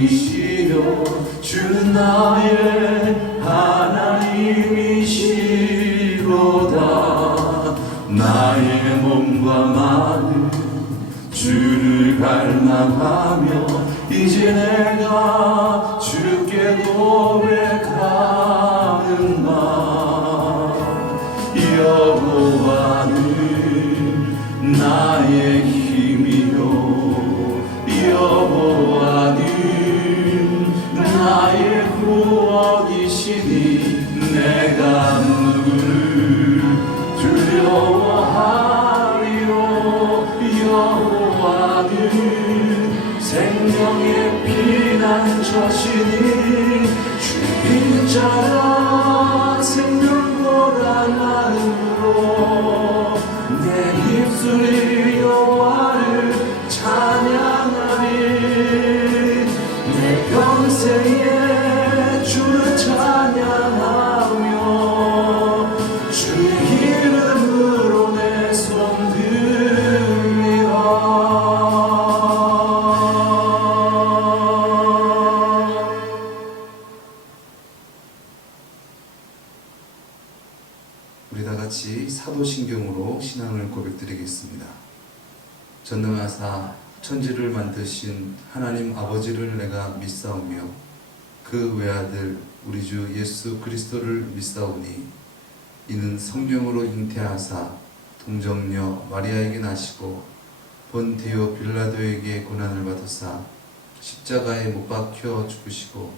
하나님이시여 주는 나의 하나님이시로다. 나의 몸과 마음 주를 갈망하며 이제 내가 주께 고백하는 말 여호와는 나의 힘이요 여호와는 나의 구원이시니 내가 누구를 두려워하리요. 여호와는 생명의 피난처시니 주의 자라 생명보라 마음으로 내 입술이 여호와를 찬양하리. 내 평생에 주를 찬양하며 주의 이름으로 내 손 들리라. 우리 다 같이 사도신경으로 신앙을 고백드리겠습니다. 전능하사 천지를 만드신 하나님 아버지를 내가 믿사오며 그 외아들 우리 주 예수 그리스도를 믿사오니 이는 성령으로 잉태하사 동정녀 마리아에게 나시고 본디오 빌라도에게 고난을 받으사 십자가에 못 박혀 죽으시고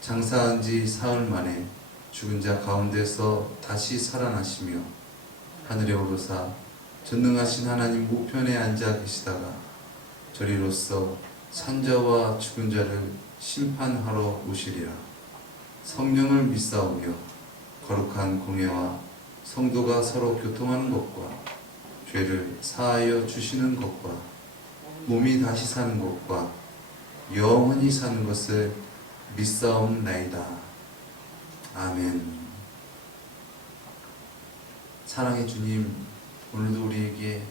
장사한 지 사흘 만에 죽은 자 가운데서 다시 살아나시며 하늘에 오르사 전능하신 하나님 우편에 앉아 계시다가 저리로서 산자와 죽은 자를 심판하러 오시리라. 성령을 믿사오며 거룩한 공예와 성도가 서로 교통하는 것과 죄를 사하여 주시는 것과 몸이 다시 사는 것과 영원히 사는 것을 믿사옵나이다. 아멘. 사랑의 주님, 오늘도 우리에게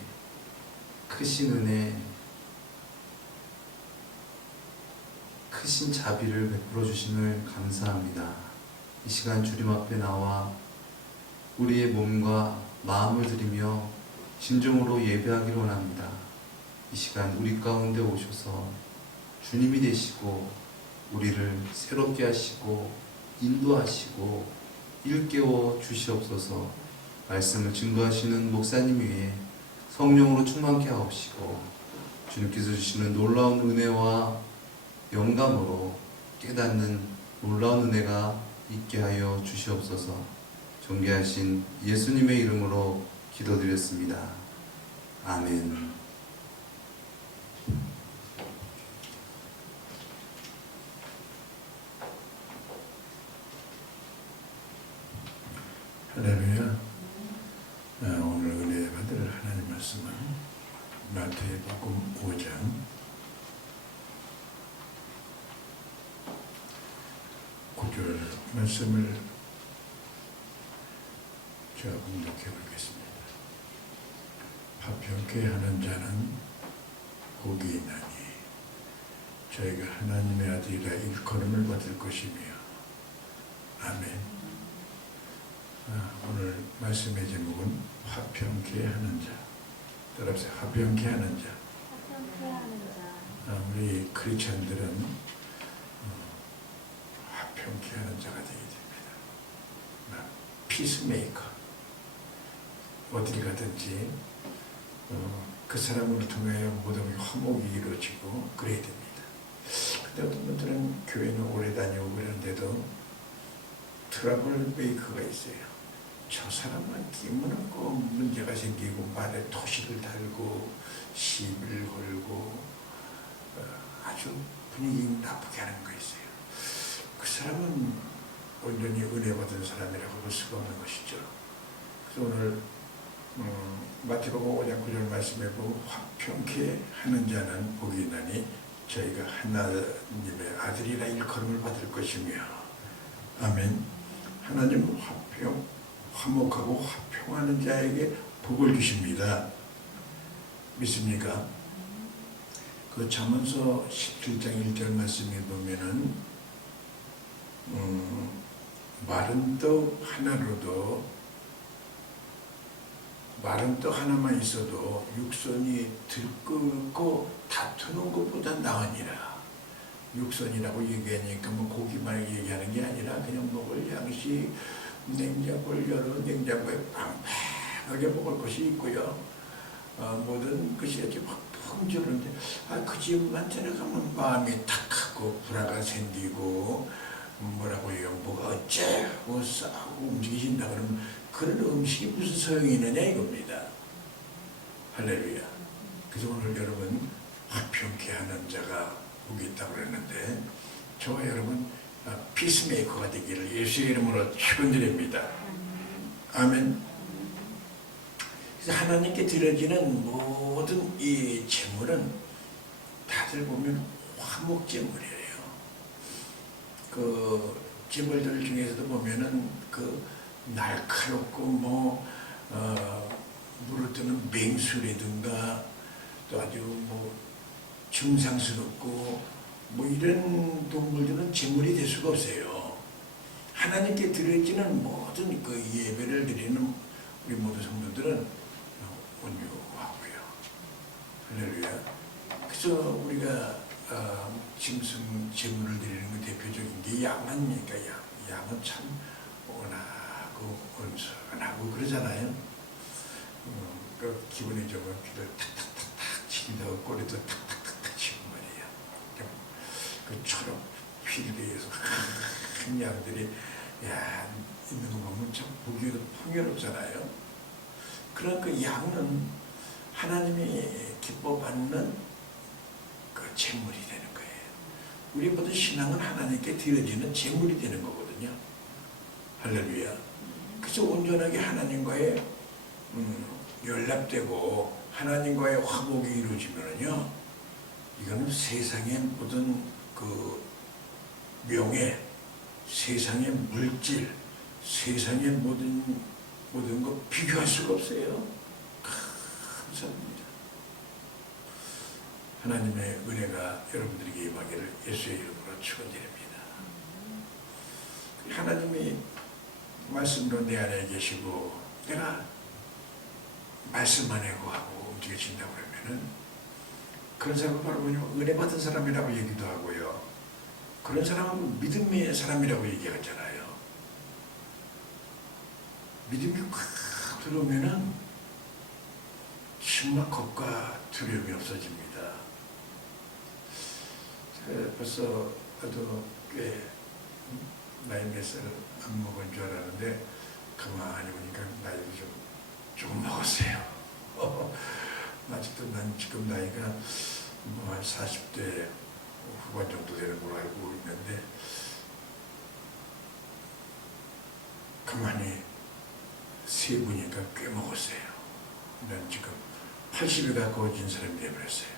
크신 은혜, 크신 자비를 베풀어 주심을 감사합니다. 이 시간 주님 앞에 나와 우리의 몸과 마음을 드리며 진정으로 예배하기를 원합니다. 이 시간 우리 가운데 오셔서 주님이 되시고 우리를 새롭게 하시고 인도하시고 일깨워 주시옵소서. 말씀을 증거하시는 목사님 위에 성령으로 충만케 하옵시고 주님께서 주시는 놀라운 은혜와 영감으로 깨닫는 놀라운 은혜가 있게 하여 주시옵소서. 존귀하신 예수님의 이름으로 기도드렸습니다. 아멘. 할렐루야. 오늘 은혜 받을 하나님 말씀은 마태복음 5장 9절 말씀을 제가 공독해 보겠습니다. 화평케 하는 자는 복이 있나니 저희가 하나님의 아들이라 일컬음을 받을 것이며. 아멘. 오늘 말씀의 제목은 화평케 하는 자. 따라서 화평케 하는 자. 우리 크리스찬들은 화평케 하는 자가 되게 됩니다. 피스메이커. 어딜 가든지 그 사람을 통하여 모든 화목이 이루어지고 그래야 됩니다. 근데 어떤 분들은 교회는 오래 다녀오고 그러는데도 트러블 메이커가 있어요. 저 사람만 끼면 꼭 문제가 생기고 말에 토시를 달고 시비를 걸고 아주 분위기 나쁘게 하는 거 있어요. 그 사람은 온전히 은혜 받은 사람이라고 볼 수가 없는 것이죠. 그래서 오늘 마태복음 5장 9절 말씀에 보고 화평케 하는 자는 복이 있나니 저희가 하나님의 아들이라 일컬음을 받을 것이며. 아멘. 하나님은 화목하고 화평하는 자에게 복을 주십니다. 믿습니까? 그 잠언서 17장 1절 말씀에 보면은 마른 떡 하나만 있어도 육선이 들끓고 다투는 것보다 나으니라. 육선이라고 얘기하니까 뭐 고기만 얘기하는 게 아니라 그냥 먹을 양식, 냉장고를 열어 냉장고에 팡팡하게 먹을 것이 있고요. 모든 것이 이렇게 막 풍주는데 그 집만 들어가면 마음이 탁하고 불화가 생기고 뭐라고 해요, 뭐가 어째고 싸우고 움직이신다 그러면 그런 음식이 무슨 소용이 있느냐 이겁니다. 할렐루야. 그래서 오늘 여러분 화평케 하는 자가 복이 있다고 그랬는데 저와 여러분 피스메이커가 되기를 예수의 이름으로 축원드립니다. 아멘. 그래서 하나님께 드려지는 모든 이 제물은 다들 보면 화목제물이에요. 그 제물들 중에서도 보면은 그 날카롭고 물을 뜨는 맹수라든가 또 아주 증상스럽고 이런 동물들은 제물이 될 수가 없어요. 하나님께 드려지는 모든 그 예배를 드리는 우리 모든 성도들은 온유하고요. 할렐루야. 그래서 우리가 짐승 제물을 드리는 그 대표적인 게 양아닙니까? 양은 참 온하고 온순하고 그러잖아요. 그 기분이 좋으면 귀를 탁탁탁탁 치기도 하고 꼬리도 탁탁탁탁 치고 말이에요. 그 초록 필드에서 큰 양들이 있는 거 보면 참 보기에도 풍요롭잖아요. 그런 그 양은 하나님이 기뻐받는 그 제물이 되는 거예요. 우리 모든 신앙은 하나님께 드려지는 제물이 되는 거거든요. 할렐루야. 그래서 온전하게 하나님과의 연락되고 하나님과의 화목이 이루어지면요, 이거는 세상의 모든 그 명예, 세상의 물질, 세상의 모든 거 비교할 수가 없어요. 감사합니다. 하나님의 은혜가 여러분들에게 임하기를 예수의 이름으로 축원드립니다. 하나님이 말씀으로 내 안에 계시고 내가 말씀만 해고하고 움직여진다고 그러면은 그런 사람은 바로 뭐냐면 은혜 받은 사람이라고 얘기도 하고요. 그런 사람은 믿음의 사람이라고 얘기하잖아요. 믿음이 확 들어오면은 정말 겁과 두려움이 없어집니다. 벌써 나도 꽤 나이 몇 살 안 먹은 줄 알았는데 가만히 보니까 나이도 좀 먹었어요. 아직도 난 지금 나이가 한 40대 후반 정도 되는 걸로 알고 있는데 가만히 세보니까 꽤 먹었어요. 난 지금 80에 가까워진 사람이 되어버렸어요.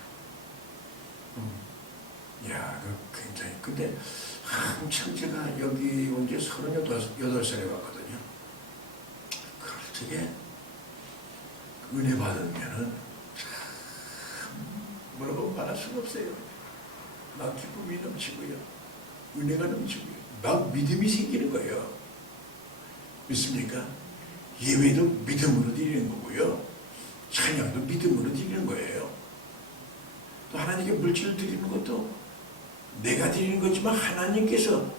그 굉장히. 근데 한참 제가 여기 온 지 38살에 왔거든요. 그럴 적에 은혜 받으면은 참 뭐라고 말할 수가 없어요. 막 기쁨이 넘치고요. 은혜가 넘치고요. 막 믿음이 생기는 거예요. 믿습니까? 예배도 믿음으로 드리는 거고요. 찬양도 믿음으로 드리는 거예요. 또 하나님께 물질을 드리는 것도 내가 드리는 거지만 하나님께서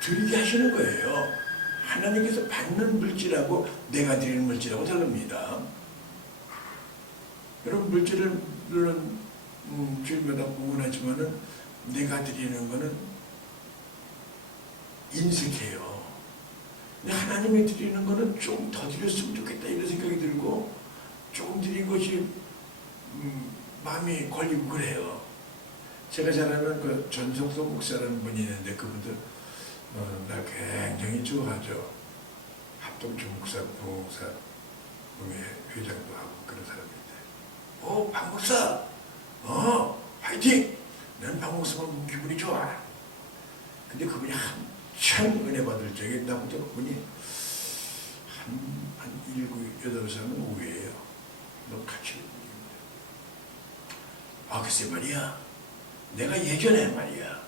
드리게 하시는 거예요. 하나님께서 받는 물질하고 내가 드리는 물질하고 다릅니다. 여러분 물질을 물론 주일마다 공헌하지만은 내가 드리는 거는 인색해요. 근데 하나님이 드리는 거는 좀 더 드렸으면 좋겠다 이런 생각이 들고 조금 드린 것이 마음이 걸리고 그래요. 제가 잘 아는 그 전성도 목사라는 분이 있는데 그분들 날 굉장히 좋아하죠. 합동주 목사, 부목사, 회장도 하고 그런 사람인데 박 목사! 화이팅! 난 박 목사만 보면 기분이 좋아. 근데 그분이 한참 은혜 받을 적에 나부터 그분이 한 7, 8살은 오해예요. 너 같이 아 글쎄 말이야, 내가 예전에 말이야,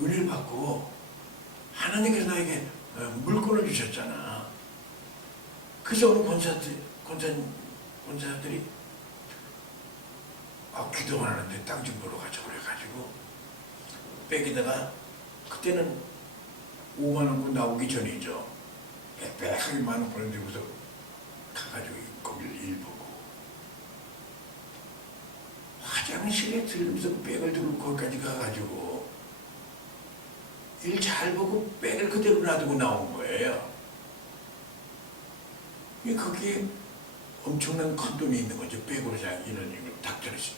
은혜를 받고 하나님께서 나에게 물건을 주셨잖아. 그래서 어느 권사들이 기도만 하는데 땅 좀 보러 가자 그래가지고 백에다가, 그때는 5만 원권 나오기 전이죠. 빽빽하게 1만 원권을 들고서 가가지고 거기를 일 보고, 화장실에 들면서 백을 들고 거기까지 가가지고 일 잘 보고 백을 그대로 놔두고 나온 거예요. 거기에 엄청난 큰 돈이 있는 거죠. 백으로 이런 닥터리지.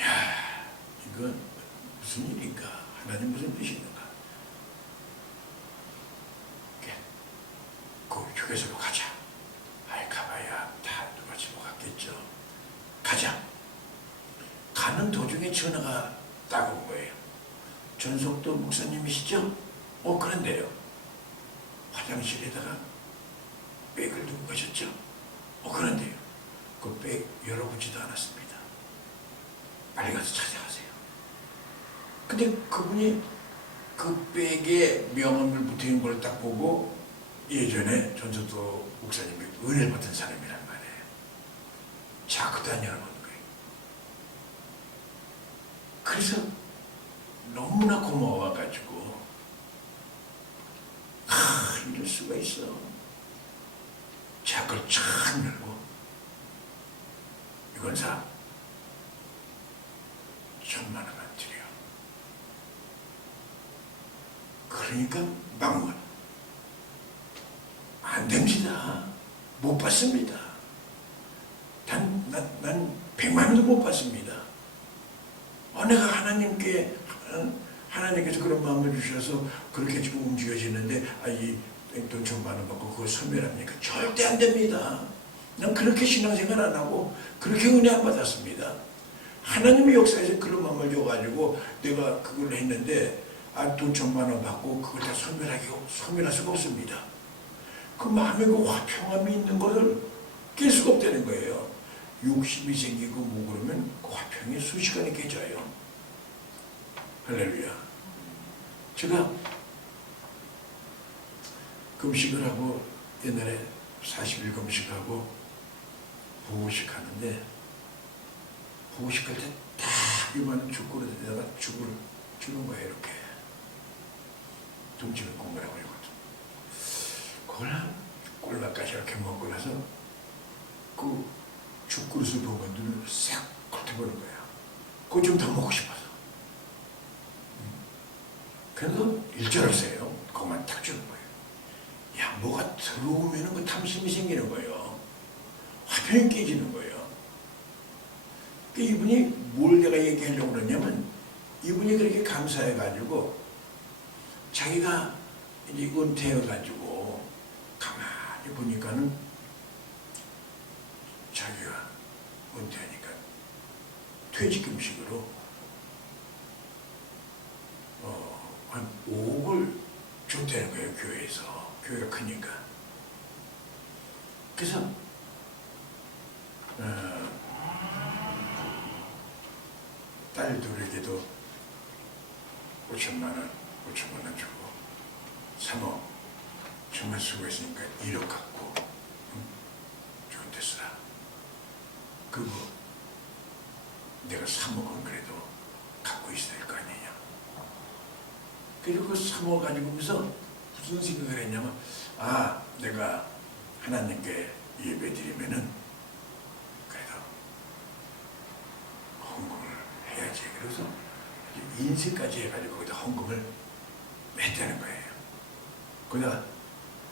야, 이건 무슨 일인가? 하나님 무슨 뜻이 있는가? 그 휴게소로 가자. 가봐야 다 누가 집어 갔겠죠. 가자. 가는 도중에 전화가 딱 온 거예요. 전속도 목사님이시죠? 그런데요. 화장실에다가 백을 두고 가셨죠? 그런데요. 그 백 열어보지도 않았습니다. 빨리 가서 찾아가세요. 근데 그분이 그 백에 명함을 붙여있는 걸 딱 보고 예전에 전속도 목사님이 은혜를 받은 사람이란 말이에요. 자, 그때 안 열어보는 거예요. 그래서 너무나 고마워가지고, 이럴 수가 있어. 자, 그걸 참 열고, 이건 1,000만 원만 드려. 그러니까 막문. 안 됩니다. 못 받습니다. 난 100만 원도 못 받습니다. 내가 하나님께서 그런 마음을 주셔서 그렇게 지금 움직여지는데, 이 돈 1,000만 원 받고 그걸 소멸합니까? 절대 안 됩니다. 난 그렇게 신앙생활 안 하고 그렇게 은혜 안 받았습니다. 하나님의 역사에서 그런 마음을 줘가지고 내가 그걸 했는데, 돈 1,000만 원 받고 그걸 다 소멸할 수가 없습니다. 그 마음에 그 화평함이 있는 것을 깰 수가 없다는 거예요. 욕심이 생기고 뭐 그러면 그 화평이 순식간에 깨져요. 할렐루야. 제가 금식을 하고, 옛날에 40일 금식하고 보호식 하는데, 보호식 할 때 딱 이만한 죽그릇에다가 죽을 주는 거예요. 이렇게 동치는 공부라고 그러거든. 그걸 꼴라까지 이렇게 먹고 나서 그 죽그릇을 보고 눈을 싹 겉어보는 거야. 그거 좀 더 먹고 싶어서. 그래서 일절을 써요. 그것만 탁 주는 거예요. 야, 뭐가 들어오면 그 탐심이 생기는 거예요. 화평이 깨지는 거예요. 이분이 뭘 내가 얘기하려고 그러냐면, 이분이 그렇게 감사해가지고 자기가 이제 은퇴해가지고 가만히 보니까는 자기가 은퇴하니까 퇴직금식으로 한 5억을 줬다는 거예요. 교회에서. 교회가 크니까. 그래서 딸들에게도 5,000만 원 주고, 3억 정말 수고했으니까 1억 갖고 좋은 데 쓰라. 그리고 내가 3억은 그래도 갖고 있어야 할 거 아니냐. 그리고 그 3억 가지고서 무슨 생각을 했냐면, 내가 하나님께 예배 드리면은 그래도 헌금을 해야지. 그래서 인쇄까지 해가지고 거기다 헌금을 했다는 거예요. 거기다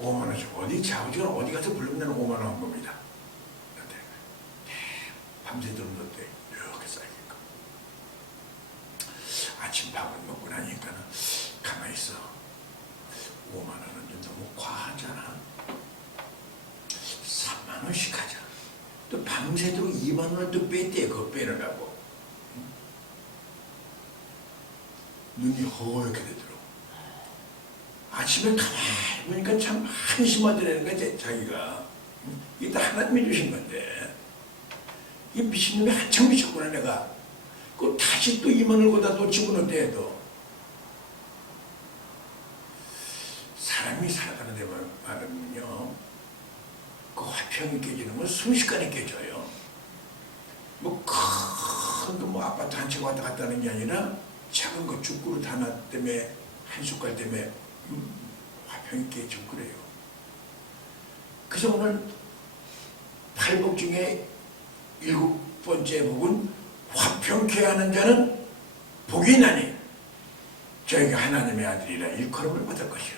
5만 원 주고, 자우지가 어디 가서 불르면 5만 원 헌금이다. 밤새도록 넣었대. 이렇게 쌓이니까. 아침 밥을 먹고 나니까는 가만히 있어. 5만 원은 좀 너무 과하잖아. 3만 원씩 하자. 또 밤새도록 2만 원을 또 뺐대. 그거 빼느라고. 눈이 허옇게 되더라고. 아침에 가만히 보니까 참 한심하더라는 거지, 자기가. 이게 다 하나님이 주신 건데 이 미친놈이 한참 미쳤구나 내가. 그 다시 또 임원을 거다 또 집어넣대 해도 사람이 살아가는 데 말하면요 그 화평이 깨지는 건 순식간에 깨져요. 뭐 큰 거 뭐 아파트 한 채 왔다 갔다 하는 게 아니라 작은 거 죽그릇 하나 때문에 한 숟갈 때문에 화평이 깨지고 그래요. 그래서 오늘 팔복 중에 7번째 복은 화평케 하는 자는 복이 있나니 저희가 하나님의 아들이라 일컬음을 받을 것이요.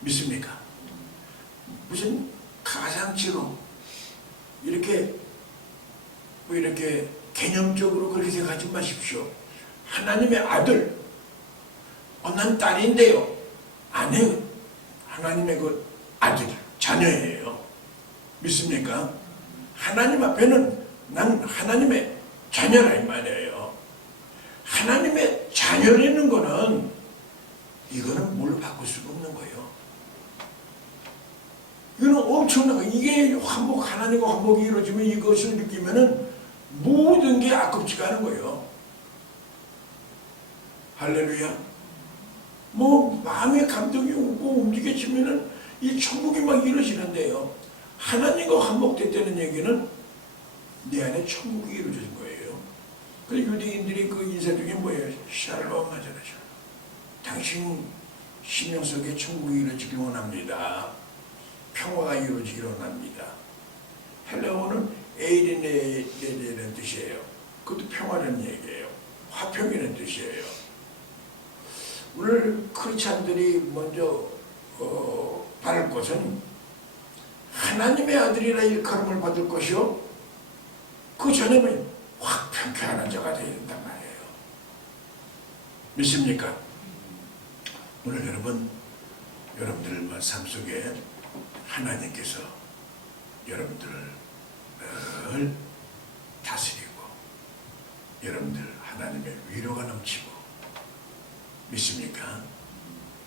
믿습니까? 무슨 가상치로 이렇게 뭐 이렇게 개념적으로 그렇게 생각하지 마십시오. 하나님의 아들, 난 딸인데요. 아니에요. 하나님의 그 아들, 자녀예요. 믿습니까? 하나님 앞에는 난 하나님의 자녀라 이 말이에요. 하나님의 자녀라는 거는 이거는 뭘로 바꿀 수가 없는 거예요. 이거는 엄청난 거예요. 이게 화목, 하나님과 화목이 이루어지면 이것을 느끼면은 모든 게 아깝지가 않은 거예요. 할렐루야. 뭐 마음의 감동이 오고 움직여지면은 이 천국이 막 이루어지는데요. 하나님과 화목됐다는 얘기는 내 안에 천국이 이루어진 거예요. 그래서 유대인들이 그 인사 중에 뭐예요? 샬롬 하잖아요. 당신 심령 속에 천국이 이루어지길 원합니다. 평화가 이루어지길 원합니다. 헬라어는 에이리네라는 뜻이에요. 그것도 평화라는 얘기예요. 화평이라는 뜻이에요. 오늘 크리스찬들이 먼저 바랄 것은 하나님의 아들이라 일컬음을 받을 것이요. 그 전에는 화평케 하는 자가 되어야 된단 말이에요. 믿습니까? 오늘 여러분들 삶 속에 하나님께서 여러분들을 늘 다스리고 여러분들 하나님의 위로가 넘치고 믿습니까?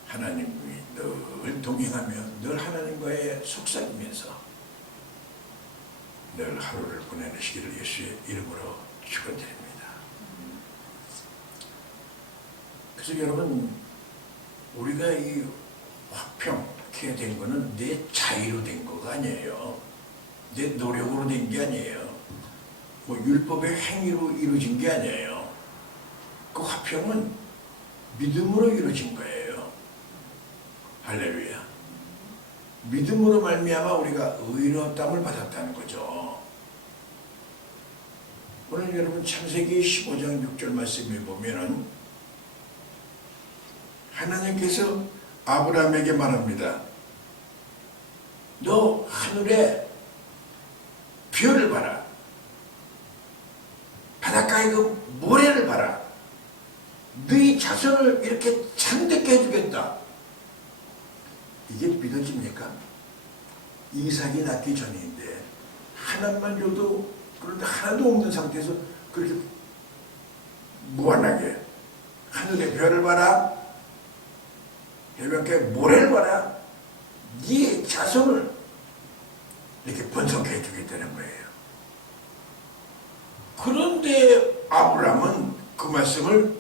하나님이 늘 동행하며 늘 하나님과의 속삭이면서 늘 하루를 보내시기를 예수의 이름으로 축원드립니다. 그래서 여러분 우리가 이 화평케 된 거는 내 자의로 된 거가 아니에요. 내 노력으로 된 게 아니에요. 뭐 율법의 행위로 이루어진 게 아니에요. 그 화평은 믿음으로 이루어진 거예요. 할렐루야. 믿음으로 말미암아 우리가 의롭다함을 받았다는 거죠. 오늘 여러분 창세기 15장 6절 말씀에 보면은 하나님께서 아브라함에게 말합니다. 너 하늘에 별을 봐라. 바닷가에 그 모래를 봐라. 너희 자손을 이렇게 창대케 해주겠다. 이게 믿어집니까? 이삭이 낳기 전인데 하나만 줘도 그런데 하나도 없는 상태에서 그렇게 무한하게 하늘에 별을 봐라. 해변가에 모래를 봐라. 네 자손을 이렇게 번성케 해주겠다는 거예요. 그런데 아브라함은 그 말씀을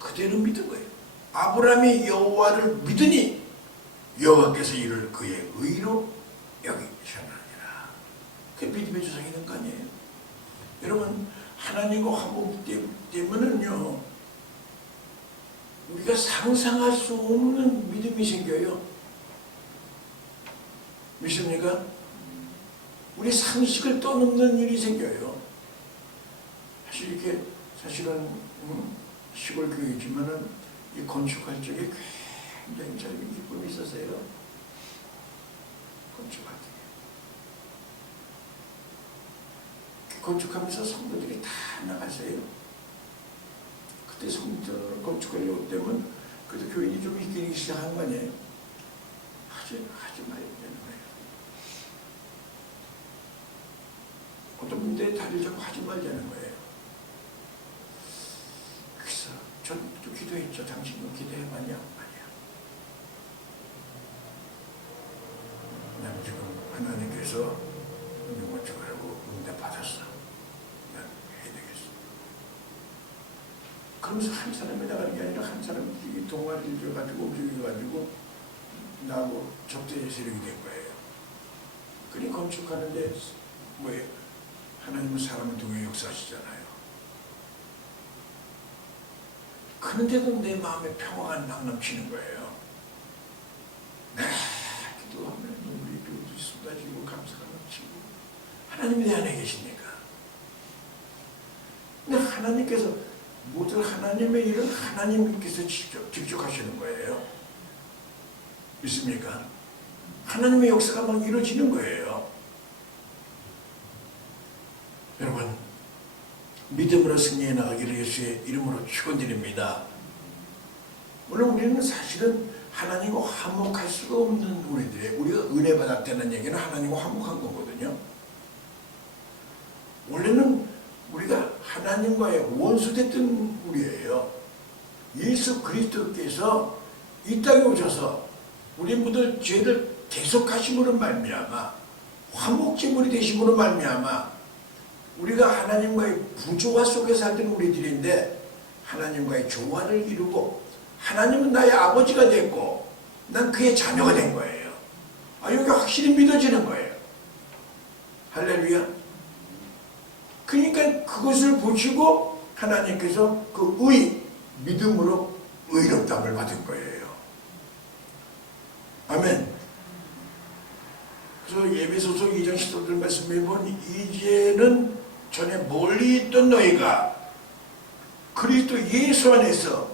그대로 믿은 거예요. 아브라함이 여호와를 믿으니 여호와께서 이를 그의 의로 여기시느니라. 그게 믿음의 조상이 된 거 아니에요. 여러분 하나님과 화목 때문은요 우리가 상상할 수 없는 믿음이 생겨요. 믿습니까? 우리 상식을 떠넘는 일이 생겨요. 사실은 시골 교회지만은 이 건축할 적에 굉장히 젊은 기쁨이 있었어요. 건축할 때. 건축하면서 성도들이 다 나갔어요. 그때 성도들 건축하려고 때문에 그래도 교인이 좀 있기 시작한 거 아니에요. 하지 말아야 되는 거예요. 어떤 분들이 다리를 잡고 하지 말자는 거예요. 그래서 전또 기도했죠. 당신도 기도해봤냐? 아니야. 난 지금 하나님께서 영원 주라고 응답받았어. 난 해야 되겠어. 그러면서 한 사람이 나가는 게 아니라 한 사람이 동아리를 줘가지고 움직여가지고 나하고 적대 세력이 된 거예요. 그니 건축하는데 뭐예요? 하나님은 사람을 통해 역사하시잖아요. 그런데도 내 마음에 평화가 남치는 거예요. 기도하면 우리 비도 쏟아지고 감사가 넘치고 하나님이 내 안에 계시니까. 근데 하나님께서 모든 하나님의 일은 하나님께서 직접 하시는 거예요. 믿습니까? 하나님의 역사가 막 이루어지는 거예요. 여러분, 믿음으로 승리해 나가기를 예수의 이름으로 축원드립니다. 오늘 우리는 사실은 하나님과 화목할 수가 없는 우리들의, 우리가 은혜 받았다는 얘기는 하나님과 화목한 거거든요. 원래는 우리가 하나님과의 원수됐던 우리예요. 예수 그리스도께서 이 땅에 오셔서 우리 모든 죄를 대속하심으로 말미암아 화목제물이 되심으로 말미암아 우리가 하나님과의 부조화 속에 살던 우리들인데 하나님과의 조화를 이루고 하나님은 나의 아버지가 됐고 난 그의 자녀가 된 거예요. 여기 확실히 믿어지는 거예요. 할렐루야. 그러니까 그것을 보시고 하나님께서 그 믿음으로 의롭다함을 받은 거예요. 아멘. 그래서 예배소서 2장 10절 말씀해 보면 이제는 전에 멀리 있던 너희가 그리스도 예수 안에서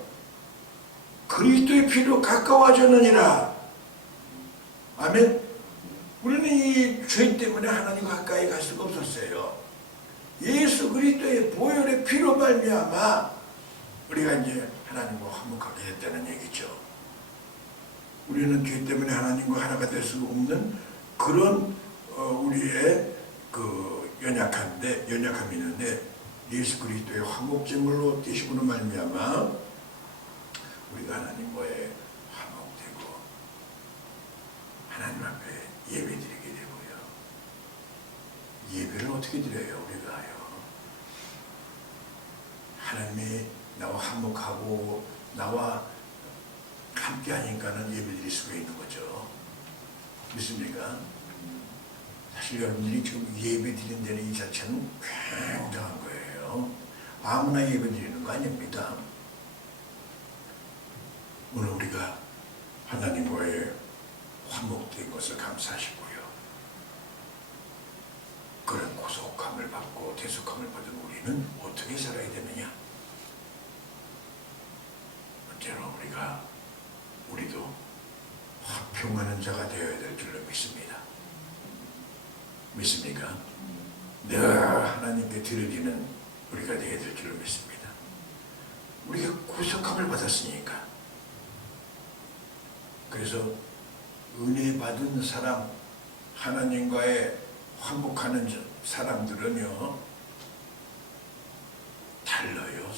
그리스도의 피로 가까워졌느니라. 아멘. 우리는 이 죄 때문에 하나님과 가까이 갈 수가 없었어요. 예수 그리스도의 보혈의 피로 말미암아 우리가 이제 하나님과 화목하게 됐다는 얘기죠. 우리는 죄 때문에 하나님과 하나가 될 수 없는 그런 우리의 그 연약함이 있는데 예수 그리스도의 화목제물로 되심으로 말미암아 우리가 하나님과의 화목되고 하나님 앞에 예배드리게 되고요. 예배를 어떻게 드려요? 우리가요. 하나님이 나와 화목하고 나와 함께 하니까는 예배드릴 수가 있는 거죠. 믿습니까? 사실 여러분들이 지금 예배 드리는 데는 이 자체는 굉장한 거예요. 아무나 예배 드리는 거 아닙니다. 오늘 우리가 하나님과의 화목된 것을 감사하시고요. 그런 고속함을 받고 대속함을 받은 우리는 어떻게 살아야 되느냐? 언제나 우리도 화평하는 자가 되어야 될 줄로 믿습니다. 믿습니까? 늘 하나님께 드려지는 우리가 되어야 될 줄로 믿습니다. 우리가 구속함을 받았으니까. 그래서 은혜 받은 사람, 하나님과의 화목하는 사람들은요 달라요.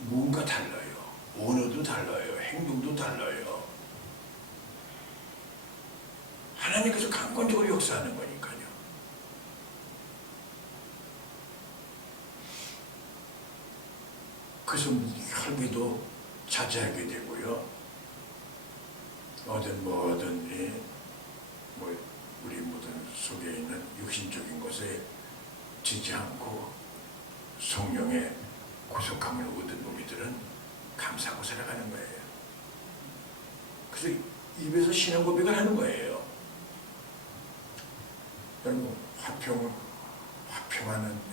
뭔가 달라요. 언어도 달라요. 행동도 달라요. 하나님께서 강권적으로 역사하는 거니까요. 그래서 혈기도 자제하게 되고요. 뭐든지 우리 모든 속에 있는 육신적인 것에 지지 않고 성령의 구속함을 얻은 우리들은 감사하고 살아가는 거예요. 그래서 입에서 신앙 고백을 하는 거예요. 여러분 화평하는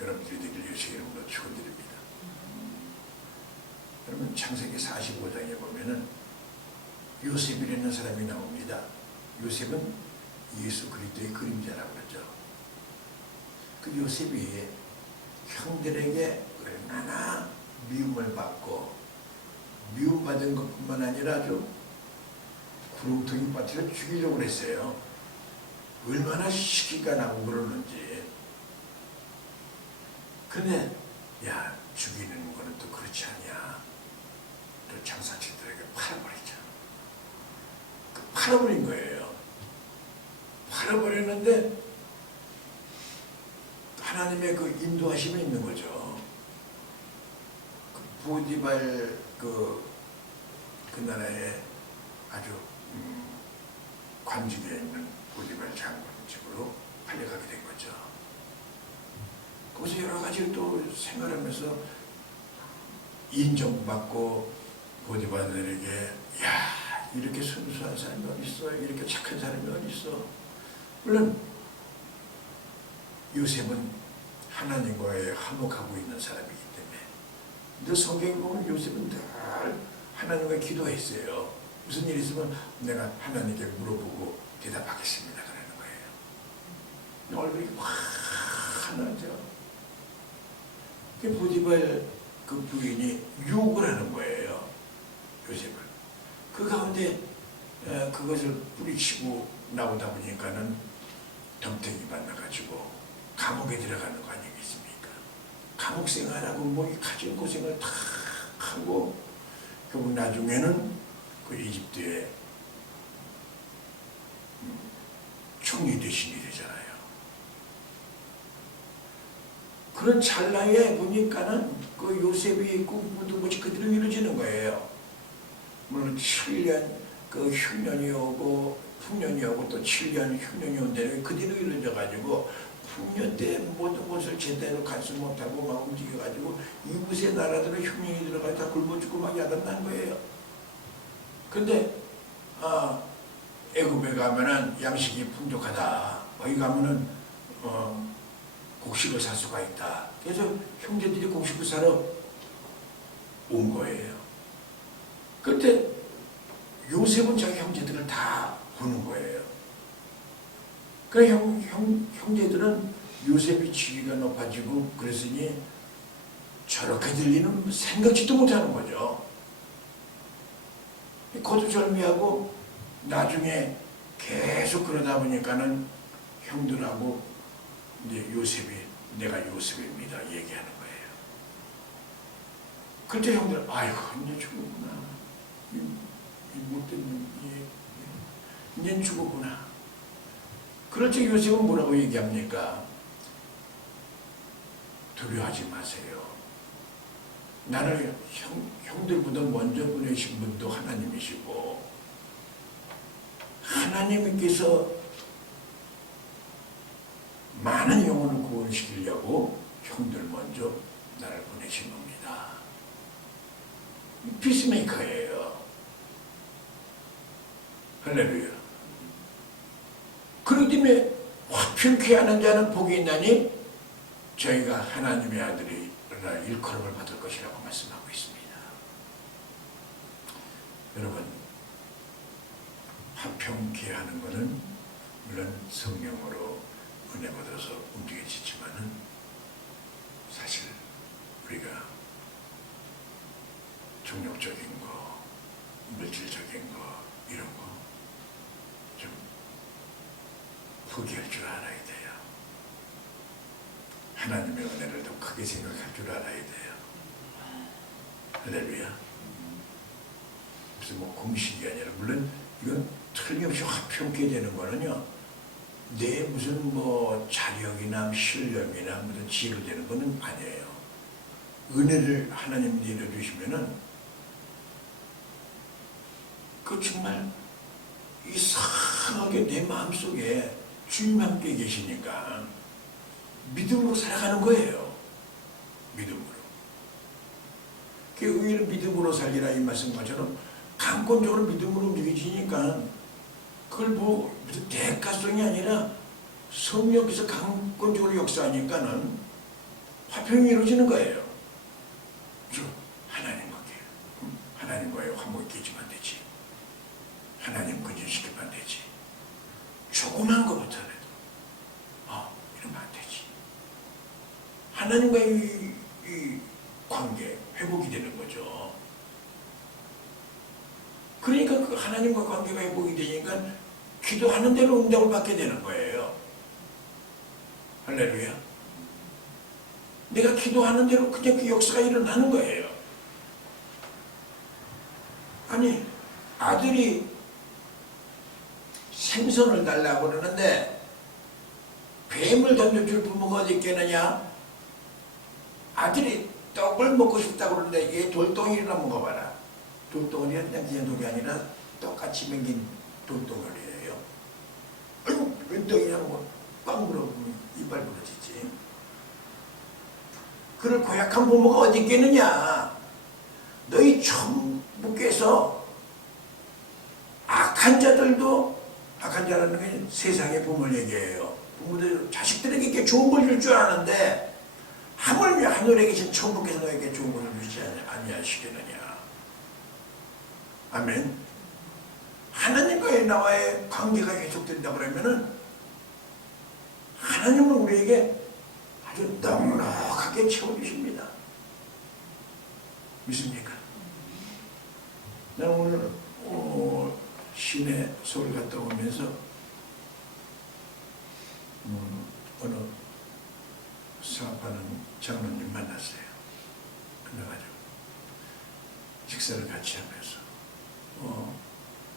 여러분들이 되길 예수의 이름으로 축원드립니다. 여러분 창세기 45장에 보면은 요셉이라는 사람이 나옵니다. 요셉은 예수 그리스도의 그림자라고 그러죠. 그 요셉이 형들에게 얼마나 미움을 받고 미움받은 것뿐만 아니라 아주 구름통이 빠뜨려 죽이려고 했어요. 얼마나 시기가 나고 그러는지. 근데 야 죽이는 거는 또 그렇지 않냐. 또 장사치들에게 팔아버리자. 팔아버린 거예요. 살아버렸는데 하나님의 그 인도하심이 있는 거죠. 그 보디발 그 나라의 아주 관직에 있는 보디발 장군 집으로 팔려가게 된 거죠. 거기서 여러 가지를 또 생활하면서 인정받고 보디발들에게 야, 이렇게 순수한 사람이 어디 있어? 이렇게 착한 사람이 어디 있어? 물론 요셉은 하나님과의 화목하고 있는 사람이기 때문에, 근데 성경에 보면 요셉은 늘 하나님과 기도했어요. 무슨 일이 있으면 내가 하나님께 물어보고 대답하겠습니다 그러는 거예요. 얼굴이 환하죠. 보디발 그 부인이 유혹을 하는 거예요, 요셉을. 그 가운데 그것을 뿌리치고 나오다 보니까는 덤태기 만나가지고 감옥에 들어가는 거 아니겠습니까? 감옥 생활하고 뭐 가진 고생을 다 하고 결국 나중에는 그 이집트의 총리 대신이 되잖아요. 그런 찰나에 보니까는 그 요셉이 꿈꾸던 것이 그대로 이루어지는 거예요. 물론 7년 그 흉년이 오고 풍년이 오고 또 7년 흉년이 온다는 게 그대로 이루어져가지고 풍년 때 모든 것을 제대로 갈 수 못하고 막 움직여가지고 이웃의 나라들은 흉년이 들어가서 다 굶어 죽고 막 야단난 거예요. 근데 애굽에 가면은 양식이 풍족하다. 거기 가면은 곡식을 살 수가 있다. 그래서 형제들이 곡식을 사러 온 거예요. 그때 요셉은 자기 형제들을 다 보는 거예요. 그 형제들은 요셉이 지위가 높아지고 그랬으니 저렇게 들리는 생각지도 못하는 거죠. 거두절미하고 나중에 계속 그러다 보니까는 형들하고 이제 요셉이 내가 요셉입니다 얘기하는 거예요. 그때 형들 아이고 이제 죽었구나. 이 못된 이제 죽었구나. 그럴 때 요셉은 뭐라고 얘기합니까? 두려워하지 마세요. 나를 형들보다 먼저 보내신 분도 하나님이시고 하나님께서 많은 영혼을 구원시키려고 형들 먼저 나를 보내신 겁니다. 피스메이커예요. 할렐루야. 그렇기 때문에 화평케 하는 자는 복이 있나니 저희가 하나님의 아들이 일컬음을 받을 것이라고 말씀하고 있습니다. 여러분, 화평케 하는 것은 물론 성령으로 은혜 받아서 움직여지지만은 사실 우리가 종력적인 거, 물질적인 거 이런 거 좀 포기할 줄 알아야 돼요. 하나님의 은혜를 더 크게 생각할 줄 알아야 돼요. 할렐루야. 무슨 뭐 공식이 아니라 물론 이건 틀림없이 화평케 되는 거는요. 내 무슨 뭐 자력이나 신념이나 무슨 지혜로 되는 거는 아니에요. 은혜를 하나님 내려주시면은 그 정말 이상하게 내 마음속에 주님 함께 계시니까 믿음으로 살아가는 거예요. 믿음으로. 그 의를 믿음으로 살리라 이 말씀처럼 강권적으로 믿음으로 움직여지니까 그걸 뭐 무슨 대가성이 아니라 성령께서 강권적으로 역사하니까는 화평이 이루어지는 거예요. 하나님과의 화목이 깨지면 안 되지. 하나님 근전시키면 안 되지. 조그만 것부터라도 이러면 안 되지. 하나님과의 이 관계 회복이 되는 거죠. 그러니까 그 하나님과 관계가 회복이 되니까 기도하는 대로 응답을 받게 되는 거예요. 할렐루야. 내가 기도하는 대로 그냥 그 역사가 일어나는 거예요. 아니 아들이 생선을 달라고 그러는데 뱀을 던져줄 부모가 어디 있겠느냐? 아들이 떡을 먹고 싶다고 그러는데 얘 돌덩이를 한번 먹어봐라. 돌덩이가 그냥 돌이 아니라 똑같이 맹긴 돌덩어리예요. 아이고 웬 떡이냐고 꽉 물어보면 이빨 부러지지. 그런 고약한 부모가 어디 있겠느냐? 너희 천부께서 악한 자들도, 악한 자라는 게 세상의 부모를 얘기해요. 부모들 자식들에게 이렇게 좋은 걸 줄 줄 아는데 하물며 하늘에 계신 천부께서 너에게 좋은 것을 주지 아니하시겠느냐. 아멘. 하나님과의 나와의 관계가 계속된다 그러면은 하나님은 우리에게 아주 넉넉하게 채워주십니다. 믿습니까? 나는 오늘 시내 서울 갔다 오면서 어느 사업하는 장로님 만났어요. 그래가지고 식사를 같이 하면서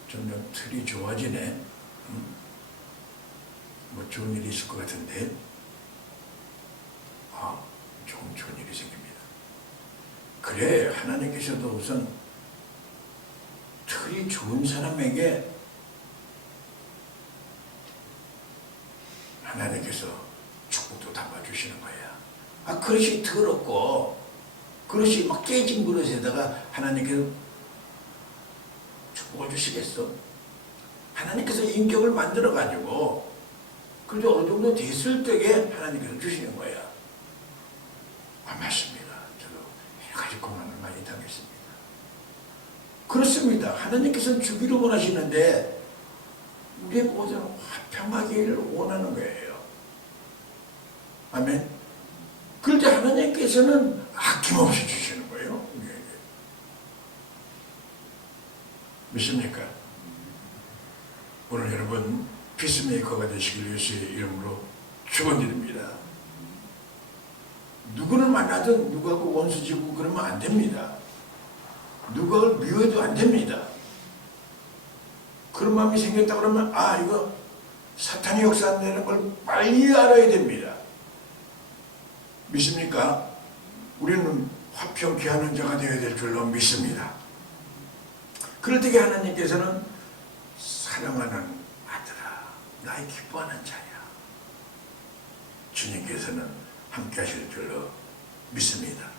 점점 틀이 좋아지네. 뭐 좋은 일이 있을 것 같은데 좋은 일이 생깁니다. 그래, 하나님께서도 우선 틀이 좋은 사람에게 하나님께서 축복도 담아주시는 거야. 그릇이 더럽고 그릇이 막 깨진 그릇에다가 하나님께서 축복을 주시겠어? 하나님께서 인격을 만들어가지고 그래도 어느 정도 됐을 때에 하나님께서 주시는 거야. 맞습니다. 저도 여러 가지 고난을 많이 당했습니다. 그렇습니다. 하나님께서는 주기를 원하시는데 우리의 모든 화평하기를 원하는 거예요. 아멘. 그런데 하나님께서는 아낌없이 주시는 거예요. 우리에게. 믿습니까? 오늘 여러분 피스메이커가 되시길 예수의 이름으로 축원드립니다. 누구를 만나든 누구하고 원수지고 그러면 안 됩니다. 누구를 미워해도 안 됩니다. 그런 마음이 생겼다 그러면 이거 사탄이 역사한다는 걸 빨리 알아야 됩니다. 믿습니까? 우리는 화평케 하는 자가 되어야 될 줄로 믿습니다. 그럴 때에 하나님께서는 사랑하는 아들아, 나의 기뻐하는 자야. 주님께서는 함께 하실 줄로 믿습니다.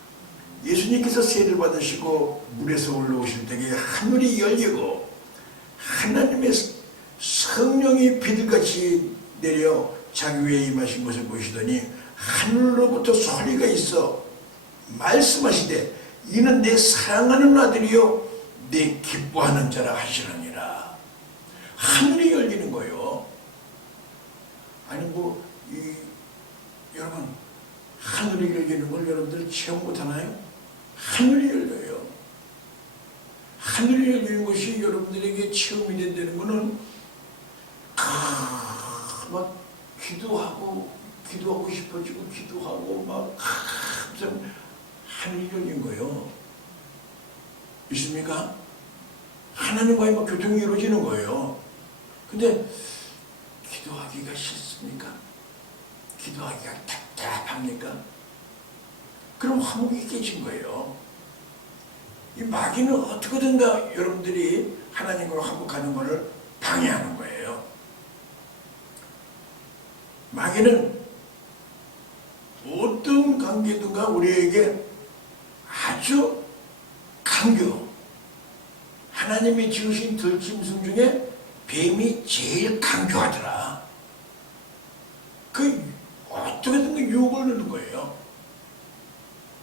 예수님께서 세를 받으시고 물에서 올라오실 때에 하늘이 열리고 하나님의 성령이 비둘같이 내려 자기 위에 임하신 것을 보시더니 하늘로부터 소리가 있어 말씀하시되 이는 내 사랑하는 아들이요 내 기뻐하는 자라 하시느니라. 하늘이 열리는 거예요. 아니 여러분 하늘이 열리는 걸 여러분들 체험 못하나요? 하늘이 열려요. 하늘이 열리는 것이 여러분들에게 체험이 된다는 것은 막 기도하고 싶어지고 기도하고 막 하늘이 열린 거예요. 있습니까? 하나님과의 막 교통이 이루어지는 거예요. 근데 기도하기가 싫습니까? 기도하기가 답답합니까? 그럼 화목이 깨진 거예요. 이 마귀는 어떻게든가 여러분들이 하나님과 화목하는 것을 방해하는 거예요. 마귀는 어떤 관계든가 우리에게 아주 강교, 하나님이 지으신 들짐승 중에 뱀이 제일 강교하더라. 어떻게든 유혹을 넣는 거예요.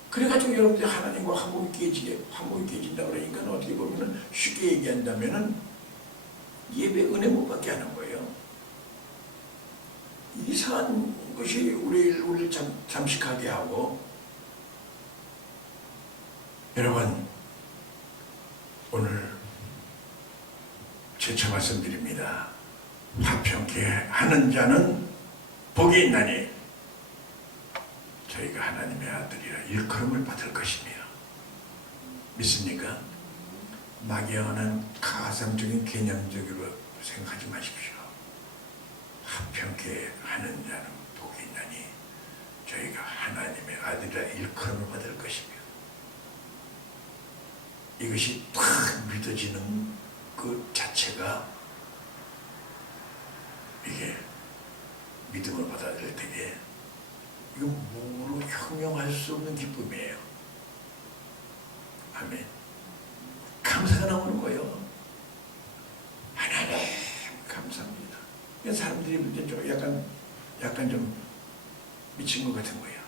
그래가지고 여러분들이 하나님과 화목이 깨진다 그러니까 어떻게 보면 쉽게 얘기한다면 예배 은혜 못 받게 하는 거예요. 이상한 것이 우리를 잠식하게 하고. 여러분 오늘 재차 말씀드립니다. 화평케 하는 자는 복이 있나니 저희가 하나님의 아들이라 일컬음을 받을 것이며. 믿습니까? 막연한 가상적인 개념적으로 생각하지 마십시오. 화평케 하는 자는 복 있나니 저희가 하나님의 아들이라 일컬음을 받을 것이며, 이것이 딱 믿어지는 그 자체가 이게 믿음을 받아들일 때에 이거 뭐로 형용할 수 없는 기쁨이에요. 아멘. 감사가 나오는 거예요. 하나님 감사합니다. 사람들이 볼 때 좀 약간 좀 미친 것 같은 거예요.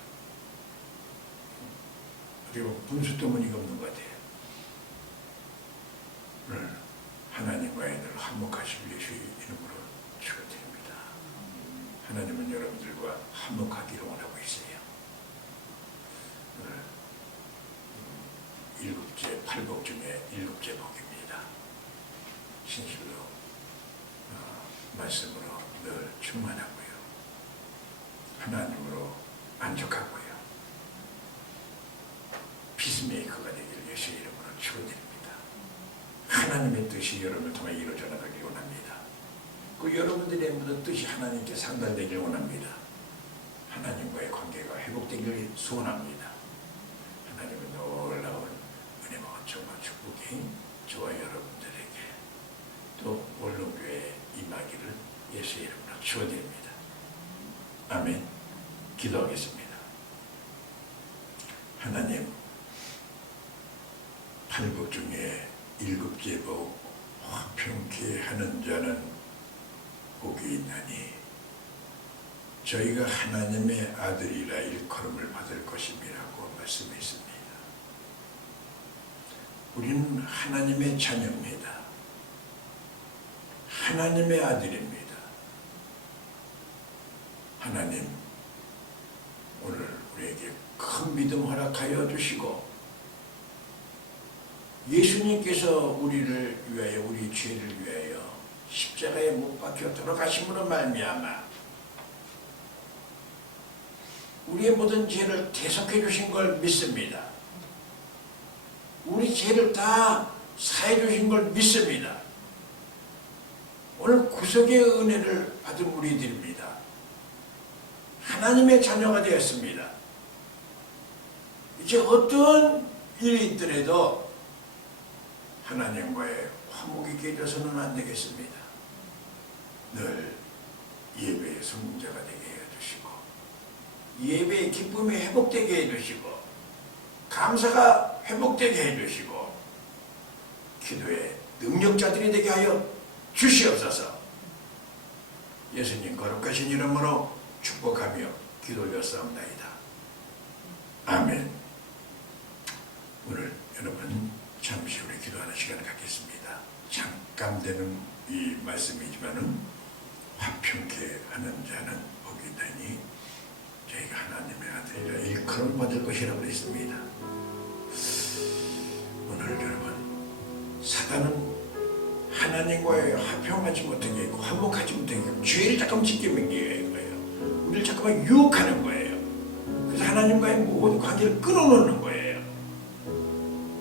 그리고 분수 때문이가 없는 것 같아요. 오늘 하나님과의 늘 화목하실 예수의 이름으로 축원드립니다. 하나님은 여러분들과 화목하기를 원하고 있어요. 오늘 일곱째 팔복 중에 일곱째 복입니다. 진실로 말씀으로 늘 충만하고요, 하나님으로 만족하고요, 피스메이커가 되기를 예수의 이름으로 축원드립니다. 하나님의 뜻이 여러분을 통해 이루어져 나가길 원합니다. 그 여러분들의 모든 뜻이 하나님께 상달되길 원합니다. 하나님과의 관계가 회복되기를 소원합니다. 하나님은 놀라운 은혜와 정말 축복이 저와 여러분들에게 또 원룸교회에 임하기를 예수의 이름으로 축원드립니다. 아멘. 기도하겠습니다. 하나님, 팔복 중에 일곱째 복, 화평케 하는 자는 복이 있나니 저희가 하나님의 아들이라 일컬음을 받을 것임이라고 말씀했습니다. 우리는 하나님의 자녀입니다. 하나님의 아들입니다. 하나님, 오늘 우리에게 큰 믿음 허락하여 주시고 예수님께서 우리를 위하여, 우리 죄를 위하여 십자가에 못 박혀 돌아가심으로 말미암아 우리의 모든 죄를 대속해 주신 걸 믿습니다. 우리 죄를 다 사해 주신 걸 믿습니다. 오늘 구속의 은혜를 받은 우리들입니다. 하나님의 자녀가 되었습니다. 이제 어떤 일이 있더라도 하나님과의 화목이 깨져서는 안 되겠습니다. 늘 예배의 성자가 되게 해주시고 예배의 기쁨이 회복되게 해주시고 감사가 회복되게 해주시고 기도의 능력자들이 되게 하여 주시옵소서. 예수님 거룩하신 이름으로 축복하며 기도 올렸사옵나이다. 아멘. 오늘 여러분 잠시 우리 기도하는 시간을 갖겠습니다. 잠깐 되는 이 말씀이지만은 화평케 하는 자는 복이 있다니 저희가 하나님의 아들이라 일컬음 받을 것이라고 했습니다. 오늘 여러분, 사단은 하나님과의 화평하지 못하게 했고 화목하지 못하게 했고 죄를 잠깐 짓게 만드는 거예요. 우리를 잠깐만 유혹하는 거예요. 그래서 하나님과의 모든 관계를 끊어놓는 거예요.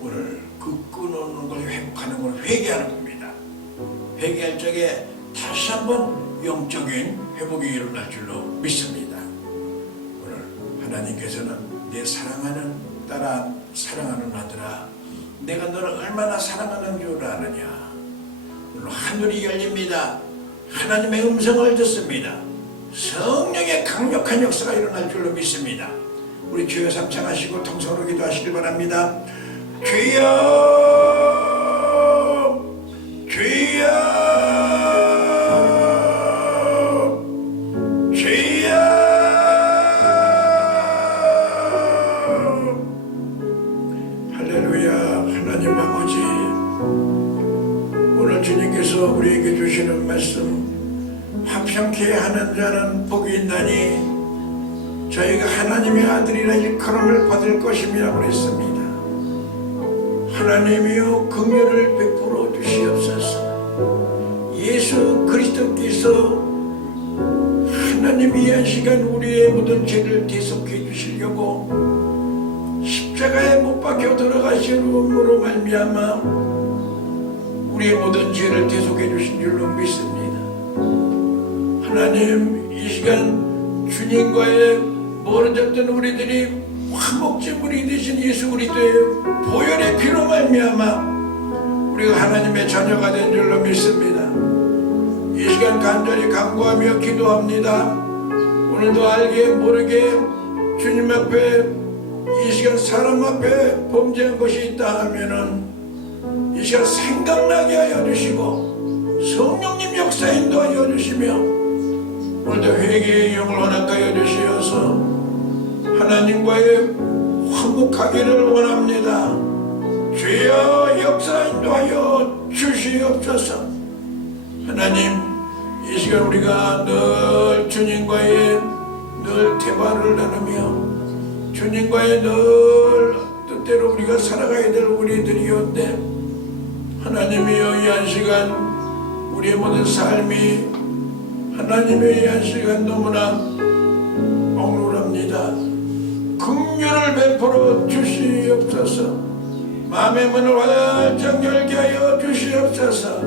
오늘 그 끊어놓는 걸 회복하는 걸 회개하는 겁니다. 회개할 적에 다시 한번 영적인 회복이 일어날 줄로 믿습니다. 오늘 하나님께서는 내 사랑하는 딸아, 사랑하는 아들아, 내가 너를 얼마나 사랑하는 줄 아느냐. 오늘 하늘이 열립니다. 하나님의 음성을 듣습니다. 성령의 강력한 역사가 일어날 줄로 믿습니다. 우리 주여 삼창하시고 통성으로 기도하시길 바랍니다. 주여, 주여, 주여. 할렐루야. 하나님 아버지, 오늘 주님께서 우리에게 주시는 말씀, 화평케 하는 자는 복이 있나니 저희가 하나님의 아들이라 일컬음을 받을 것임이라고 했습니다. 하나님이여 긍휼을 베풀어 주시옵소서. 예수 그리스도께서 하나님 이한 시간 우리의 모든 죄를 대속해 주시려고 십자가에 못 박혀 돌아가심으로 말미암아 우리의 모든 죄를 대속해 주신 줄로 믿습니다. 하나님, 이 시간 주님과의 멀어졌던 우리들이 화목제물이 되신 예수 그리스도의 보혈의 피로 말미암아 우리가 하나님의 자녀가 된 줄로 믿습니다. 이 시간 간절히 간구하며 기도합니다. 오늘도 알게 모르게 주님 앞에 이 시간 사람 앞에 범죄한 것이 있다 하면은 이 시간 생각나게 하여 주시고 성령님 역사 인도하여 주시며 오늘도 회개의 영을 허락하여 주시어서 하나님과의 화목하기를 원합니다. 주여 역사 인도하여 주시옵소서. 하나님 이 시간 우리가 늘 주님과의 늘 대화를 나누며 주님과의 늘 뜻대로 우리가 살아가야 될 우리들이었는데 하나님이여 이 한 시간 우리의 모든 삶이 하나님의 이 한 시간 너무나 억울합니다. 긍휼을 베풀어 주시옵소서. 마음의 문을 활짝 열게 하여 주시옵소서.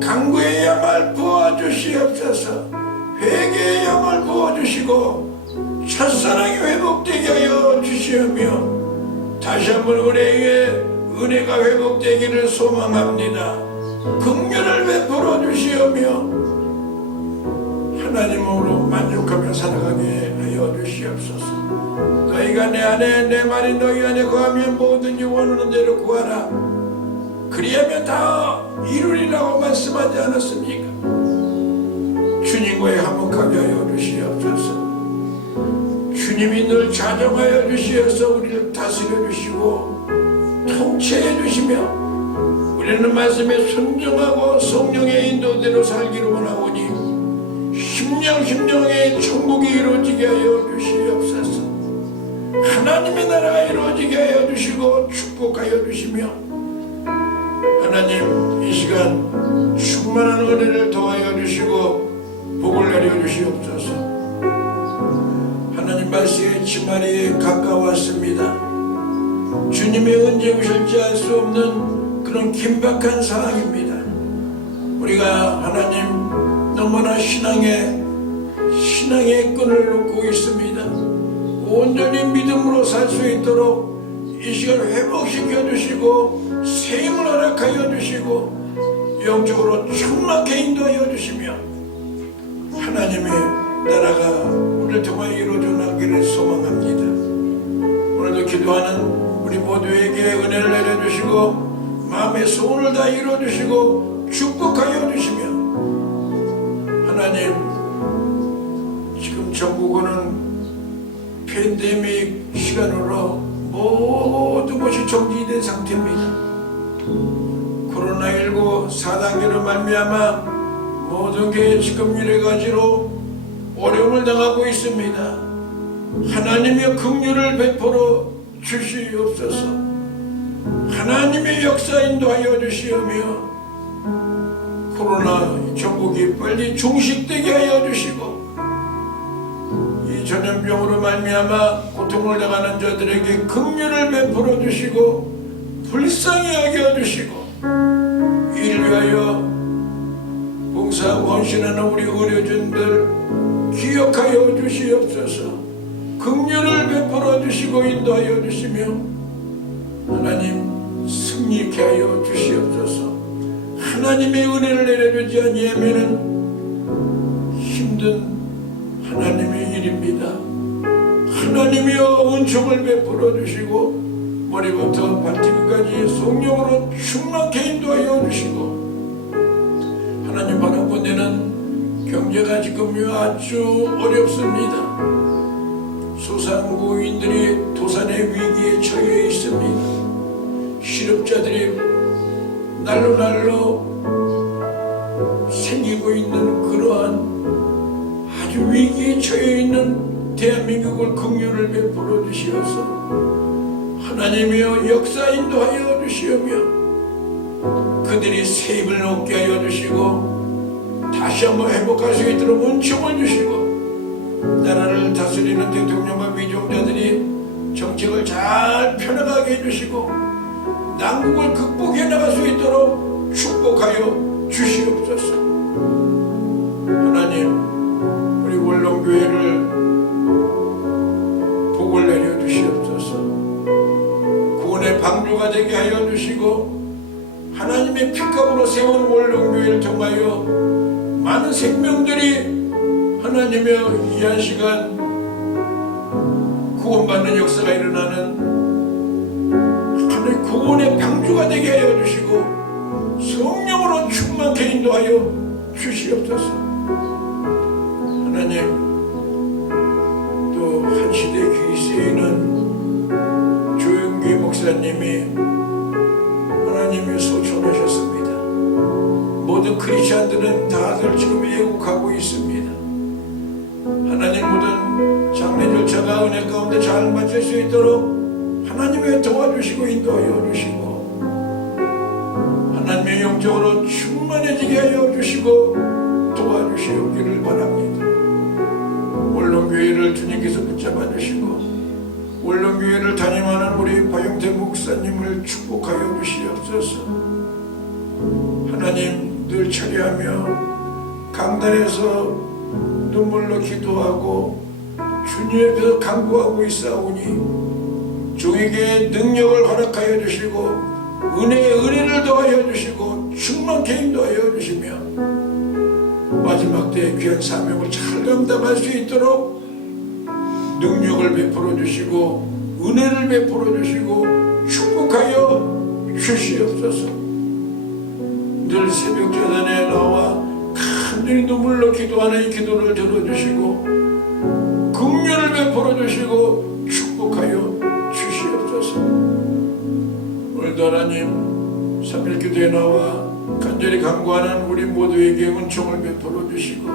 간구의 영을 부어주시옵소서. 회개의 영을 부어주시고 첫사랑이 회복되게 하여 주시오며 다시 한번 우리에게 은혜가 회복되기를 소망합니다. 긍휼을 베풀어 주시오며 하나님으로 만족하며 살아가게 하여 주시옵소서. 너희가 내 안에 내 말이 너희 안에 거하면 뭐든지 원하는 대로 구하라. 그리하면 다 이루리라고 말씀하지 않았습니까? 주님과의 화목하게 하여 주시옵소서. 주님이 늘 자정하여 주시어서 우리를 다스려 주시고 통치해 주시며 우리는 말씀에 순종하고 성령의 인도대로 살기를 원하오니 심령의 천국이 이루어지게 하여 주시옵소서. 하나님의 나라가 이루어지게 하여 주시고 축복하여 주시며 하나님 이 시간 충만한 은혜를 더하여 주시고 복을 내려 주시옵소서. 하나님 말씀의 주말이 가까웠습니다. 주님의 언제 오실지 알 수 없는 그런 긴박한 상황입니다. 우리가 하나님 너무나 신앙의 끈을 놓고 있습니다. 온전히 믿음으로 살 수 있도록 이 시간 회복시켜 주시고 새 힘을 허락하여 주시고 영적으로 충만하게 인도하여 주시며 하나님의 나라가 우리를 통하여 이루어져 나기를 소망합니다. 오늘도 기도하는 우리 모두에게 은혜를 내려주시고 마음의 소원을 다 이루어주시고 축복하여 주시며 하나님 지금 전국은 팬데믹 시간으로 모든 것이 정지된 상태입니다. 코로나19 4단계로 말미암아 모든 게 지금 여러 가지로 어려움을 당하고 있습니다. 하나님의 긍휼을 베풀어 주시옵소서. 하나님의 역사 인도하여 주시오며 코로나 전국이 빨리 종식되게 하여 주시고 이 전염병으로 말미암아 고통을 당하는 자들에게 긍휼을 베풀어 주시고 불쌍히 여겨 주시고 이를 위하여 봉사하고 헌신하는 우리 의료진들 기억하여 주시옵소서. 긍휼을 베풀어 주시고 인도하여 주시며 하나님 승리케 하여 주시옵소서. 하나님의 은혜를 내려주지 아니하면은 힘든 하나님의 일입니다. 하나님이여 은총을 베풀어 주시고 머리부터 발뒤끝까지 성령으로 충만케 인도하여 주시고 하나님 바라보내는 경제가 지금 아주 어렵습니다. 소상공인들이 도산의 위기에 처해 있습니다. 실업자들이 날로 생기고 있는 그러한 아주 위기에 처해 있는 대한민국을 긍휼을 베풀어 주시어서 하나님이여 역사 인도하여 주시오며 그들이 새 힘을 얻게 하여 주시고 다시 한번 회복할 수 있도록 은총을 주시고 나라를 다스리는 대통령과 위종자들이 정책을 잘 펴나가게 해주시고 난국을 극복해 나갈 수 있도록 축복하여 주시옵소서. 하나님 우리 원롱교회를 되게 하여 주시고 하나님의 피값으로 세운 원룸교회를 통하여 많은 생명들이 하나님의 이 한 시간 구원받는 역사가 일어나는 하나님의 구원의 방주가 되게 하여 주시고 성령으로 충만케 인도하여 주시옵소서. 하나님, 또 한 시대 귀 쓰이는 조영기 목사님이 하나님이 소천하셨습니다. 모든 크리스찬들은 다들 지금 애국하고 있습니다. 하나님, 모든 장례 절차가 은혜 가운데 잘 마칠 수 있도록 하나님의 도와주시고 인도하여 주시고 하나님의 영적으로 충만해지게 하여 주시고 도와주시옵기를 바랍니다. 원룸교회를 주님께서 붙잡아 주시고 원룸교회를 담임하는 우리 박용태 목사님을 축복하여 주시옵소서. 하나님, 늘 처리하며 강단에서 눈물로 기도하고 주님 앞에서 간구하고 있사오니 종에게 능력을 허락하여 주시고 은혜를 더하여 주시고 충만케 인도하여 주시며 마지막 때 귀한 사명을 잘 감당할 수 있도록 능력을 베풀어 주시고 은혜를 베풀어 주시고 축복하여 주시옵소서. 늘 새벽 제단에 나와 간절히 눈물로 기도하는 이 기도를 들어주시고 긍휼을 베풀어 주시고 축복하여 주시옵소서. 오늘도 하나님, 3일 기도에 나와 간절히 간구하는 우리 모두에게 은총을 베풀어 주시고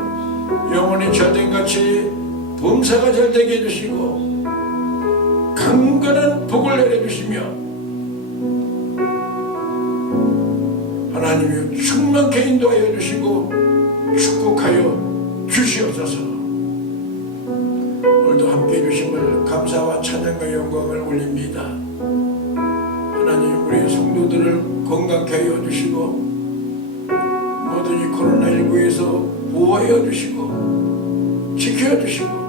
영원히 자된같이 범사가 잘 되게 해주시고 강건한 복을 내려주시며 하나님이 충만케 인도하여 주시고 축복하여 주시옵소서. 오늘도 함께해 주심을 감사와 찬양과 영광을 올립니다. 하나님, 우리 성도들을 건강케 하여 주시고 모든 이 코로나19에서 보호하여 주시고 지켜주시고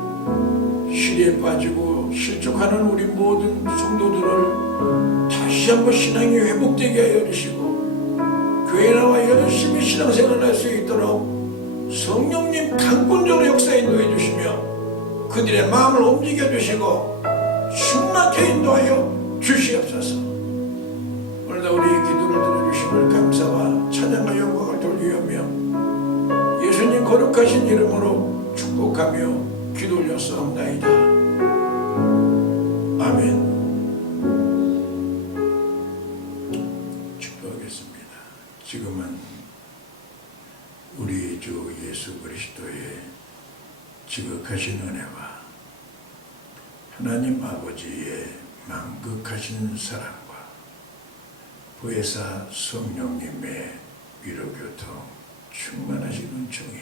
시리에 빠지고 실족하는 우리 모든 성도들을 다시 한번 신앙이 회복되게 하여 주시고 교회 나와 열심히 신앙생활을 할 수 있도록 성령님 강권적으로 역사 인도해 주시며 그들의 마음을 움직여 주시고 충만케 인도하여 주시옵소서. 오늘도 우리 기도를 들어주심을 감사와 찬양과 영광을 돌리며 예수님 거룩하신 이름으로 축복하며 기도 올렸사옵나이다. 아멘. 축복하겠습니다. 지금은 우리 주 예수 그리스도의 지극하신 은혜와 하나님 아버지의 만극하신 사랑과 보혜사 성령님의 위로교통 충만하신 은총이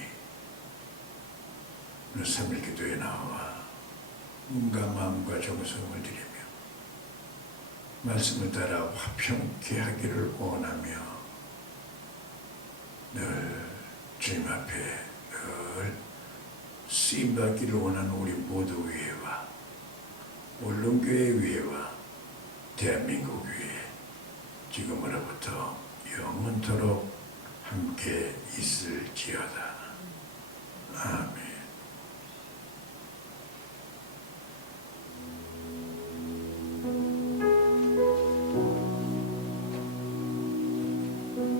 오늘 3일 기도에 나와 몸과 마음과 정성을 드리며 말씀을 따라 화평케 하기를 원하며 늘 주님 앞에 늘 쓰임받기를 원하는 우리 모두 위에와 원룸교회 위에와 대한민국 위에 지금으로부터 영원토록 함께 있을지어다. 아멘.